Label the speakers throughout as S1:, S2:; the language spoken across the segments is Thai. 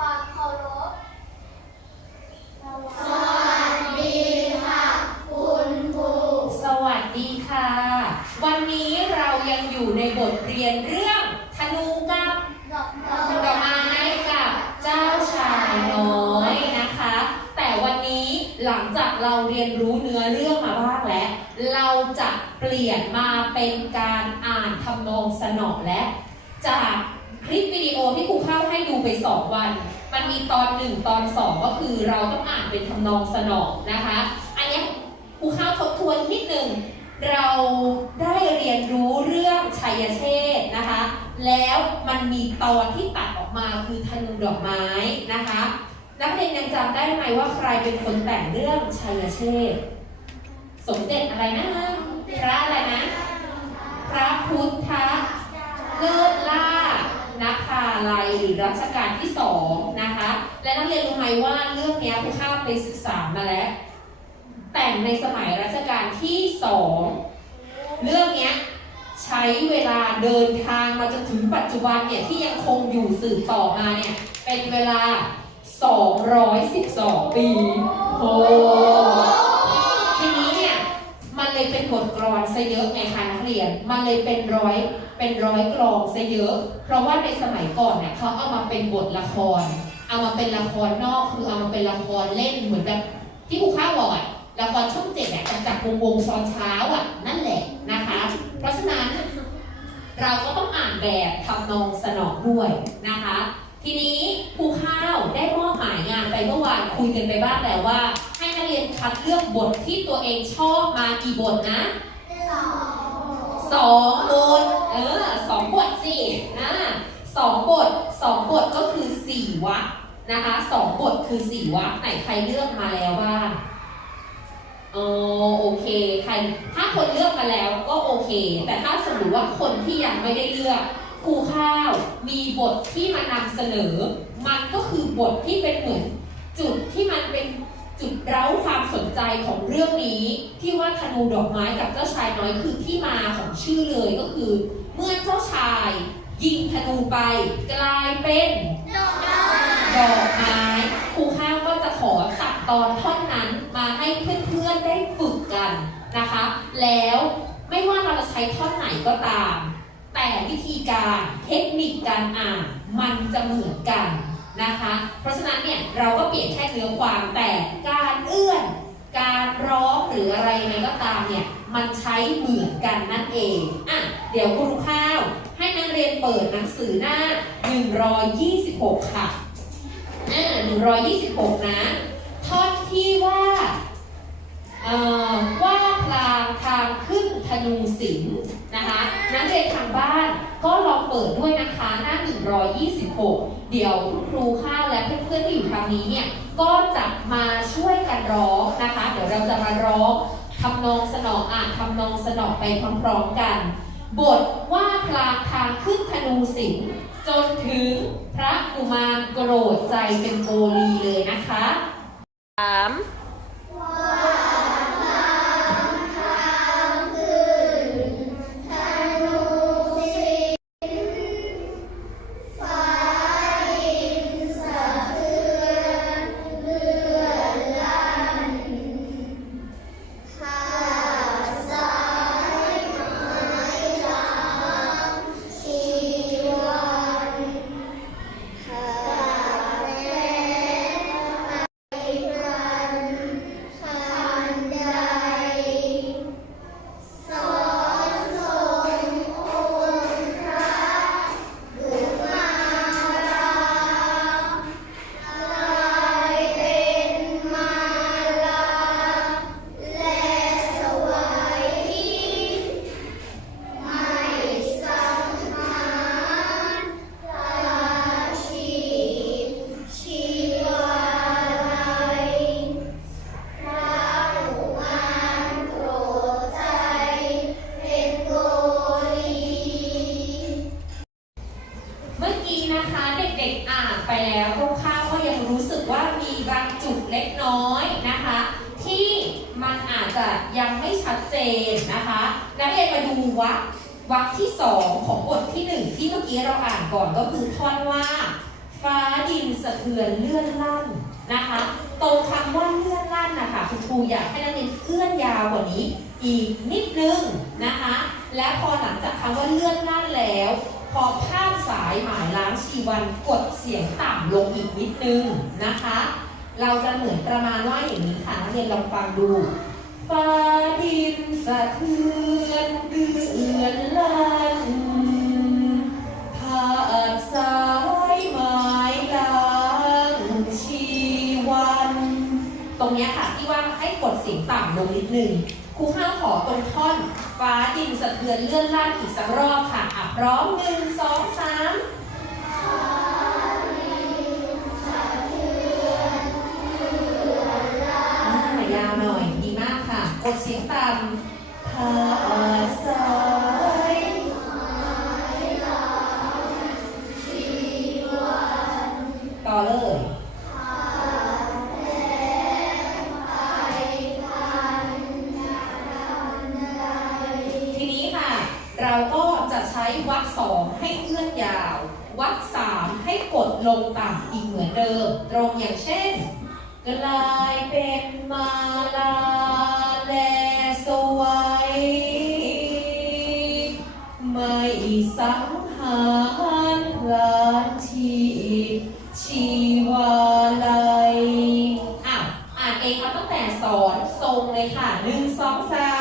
S1: วามเคารพสวัสดีค่ะคุณครู
S2: สวัสดีค่ะวันนี้เรายังอยู่ในบทเรียนเรื่องธนูกับ
S1: ดอก
S2: ไม้กับเจ้าชายน้อยนะคะ แต่วันนี้หลังจากเราเรียนรู้เนื้อเรื่องมาบ้างแล้ว เราจะ เปลี่ยนมาเป็นการอ่านทำนองสนอและจากคลิปวิดีโอที่ครูเข้าให้ดูไป 2 วัน มันมีตอน 1 ตอน 2 ก็คือเราต้องอ่านเป็นทำนองสนอนะคะ อันนี้ครูเข้าทบทวนนิดนึงเราได้เรียนรู้เรื่องชัยเชษนะคะ แล้วมันมีตอนที่ตัดออกมาคือธนูดอกไม้นะคะ นักเรียนยังจำได้ไหมว่าใครเป็นคนแต่งเรื่องชัยเชษสมเด็จอะไรนะพระอะไรนะ พุทธเลิศล่านักคาลัยหรือรัชกาลที่สองนะคะ และนักเรียนรู้ไหมว่าเรื่องเนี้ยครูข้าไปศึกษามาแล้ว แต่งในสมัยรัชกาลที่สองเรื่องเนี้ยใช้เวลาเดินทางมาจนถึงปัจจุบันเนี่ยที่ยังคงอยู่สืบต่อมาเนี่ยเป็นเวลา 212 ปีโอ้ทีนี้เนี่ย มันเลยเป็นบทกลอน ซะเยอะไงคะนักเรียน มันเลยเป็นร้อยเป็นร้อยกลองซะเยอะ เพราะว่าในสมัยก่อนเนี่ยเขาเอามาเป็นบทละคร เอามาเป็นละครนอกคือเอามาเป็นละครเล่นเหมือนแบบที่ครูข้าวบอกอะละครช่องเจ็ดเนี่ยจากวงวงๆตอนเช้าอะนั่นแหละนะคะ เพราะฉะนั้นเราก็ต้องอ่านแบบทำนองสนองด้วยนะคะ ทีนี้ครูข้าวได้มอบหมายงานไปเมื่อวานคุยกันไปบ้างแล้วว่า ให้นักเรียนคัดเลือกบทที่ตัวเองชอบมากี่บทนะ
S1: สอง
S2: บทเออสองบทสินะสองบทสองบทก็คือสี่วรรคนะคะสองบทคือสี่วรรคไหนใครเลือกมาแล้วบ้างอ๋อโอเคใครถ้าคนเลือกมาแล้วก็โอเค แต่ถ้าสมมติว่าคนที่ยังไม่ได้เลือกครูข้าวมีบทที่มานำเสนอ มันก็คือบทที่เป็นเหมือนจุดที่มันเป็น จุดเร้าความสนใจของเรื่องนี้ ที่ว่าธนูดอกไม้กับเจ้าชายน้อยคือที่มาของชื่อเลยก็คือ เมื่อเจ้าชาย ยิงธนูไปกลายเป็นดอกไม้ครูข้าวก็จะขอตัดตอนท่อนนั้นมาให้เพื่อนๆได้ฝึกกันนะคะ แล้วไม่ว่าเราจะใช้ท่อนไหนก็ตาม แต่วิธีการเทคนิคการอ่านมันจะเหมือนกัน นะคะ เพราะฉะนั้นเนี่ยเราก็เปลี่ยนแค่เนื้อความแต่การเอื้อน การร้องหรืออะไรยังไงก็ตามเนี่ยมันใช้เหมือนกันนั่นเองอะเดี๋ยวครูข้าวให้นักเรียนเปิดหนังสือหน้า 126 ค่ะอ่า126 นะ ท่อนที่ว่าเอ่อว่าพลางทางขึ้นธนูสิงนะคะนักเรียนทางบ้าน ก็ลองเปิดด้วยนะคะหน้า 126 เดี๋ยวคุณครูข้าวและเพื่อนๆที่อยู่ทางนี้เนี่ยก็จะมาช่วยกันร้องนะคะ เดี๋ยวเราจะมาร้องทำนองสนออ่านทำนองสนองไปพร้อมๆกัน บทว่าพลางทางขึ้นธนูสิงจนถึงพระกุมารโกรธใจเป็นโกลีเลยนะคะสาม
S1: ไปแล้ว
S2: คร่าวๆก็ยังรู้สึกว่ามีบางจุดเล็กน้อยนะคะ ที่มันอาจจะยังไม่ชัดเจนนะคะ นักเรียนมาดูวรรควรรคที่สองของบทที่หนึ่งที่เมื่อกี้เราอ่านก่อนก็คือท่อนว่า ฟ้าดินสะเทือนเลื่อนลั่นนะคะตรงคำว่าเลื่อนลั่นนะคะคุณครูอยากให้นักเรียนเอื้อนยาวกว่านี้อีกนิดนึงนะคะ และพอหลังจากคำว่าเลื่อนลั่นแล้ว พอภาพสายหมายล้างชีวันกดเสียงต่ำลงอีกนิดนึงนะคะ เราจะเหมือนประมาณว่าอย่างนี้ค่ะนักเรียนลองฟังดูฟ้าดินสะเทือนเดือนลั่นภาพสายหมายล้างชีวัน ตรงเนี้ยค่ะที่ว่าให้กดเสียงต่ำลงนิดนึง ครูข้าวขอตรงท่อน ฟ้าดินสะเทือนเลื่อนลั่นอีกสักรอบค่ะอะพร้อมหนึ่งสองสามอ่ายาวหน่อยดีมากค่ะ กดเสียงต่ำภาษา วรรคสองให้เอื้อนยาววรรคสามให้กดลงต่ำอีกเหมือนเดิม ตรงอย่างเช่น กลายเป็นมาลาแลสวัยไม่สังหารพลานชีชีวาลัยอ้าวอ่านเองเอาตั้งแต่สอนทรงเลยค่ะหนึ่งสองสาม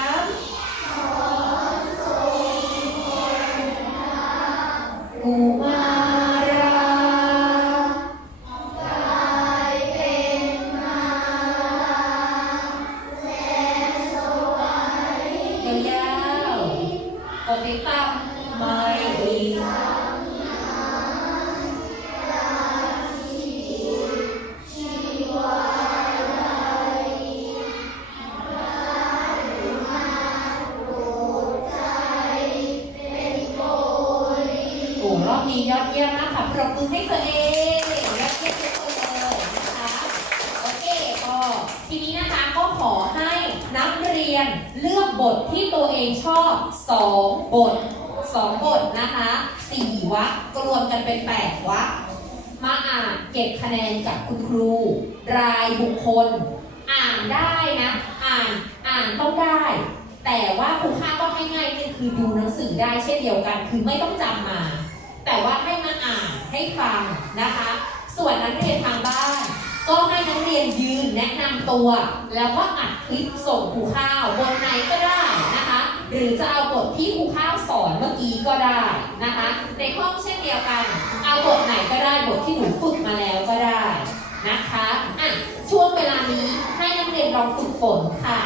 S2: นี้ยอดเยี่ยมมากค่ะปรบมือให้ตัวเองยอดเยี่ยมทุกคนเลยนะคะโอเคก็ทีนี้นะคะก็ขอให้นักเรียนเลือกบทที่ตัวเองชอบสองบทสองบทนะคะสี่วรรครวมกันเป็นแปดวรรคมาอ่านเก็บคะแนนกับคุณครู รายบุคคล อ่านได้นะอ่านอ่านต้องได้ แต่ว่าครูค่าก็ให้ง่ายนิดคือดูหนังสือได้เช่นเดียวกัน คือไม่ต้องจำมา แต่ว่าให้มาอ่านให้ฟังนะคะ ส่วนนักเรียนทางบ้าน ก็ให้นักเรียนยืนแนะนำตัว แล้วก็อัดคลิปส่งครูข้าวบนไหนก็ได้นะคะ หรือจะเอาบทที่ครูข้าวสอนเมื่อกี้ก็ได้นะคะ ในห้องเช่นเดียวกัน เอาบทไหนก็ได้บทที่หนูฝึกมาแล้วก็ได้นะคะอะช่วงเวลานี้ให้นักเรียนลองฝึกฝนค่ะ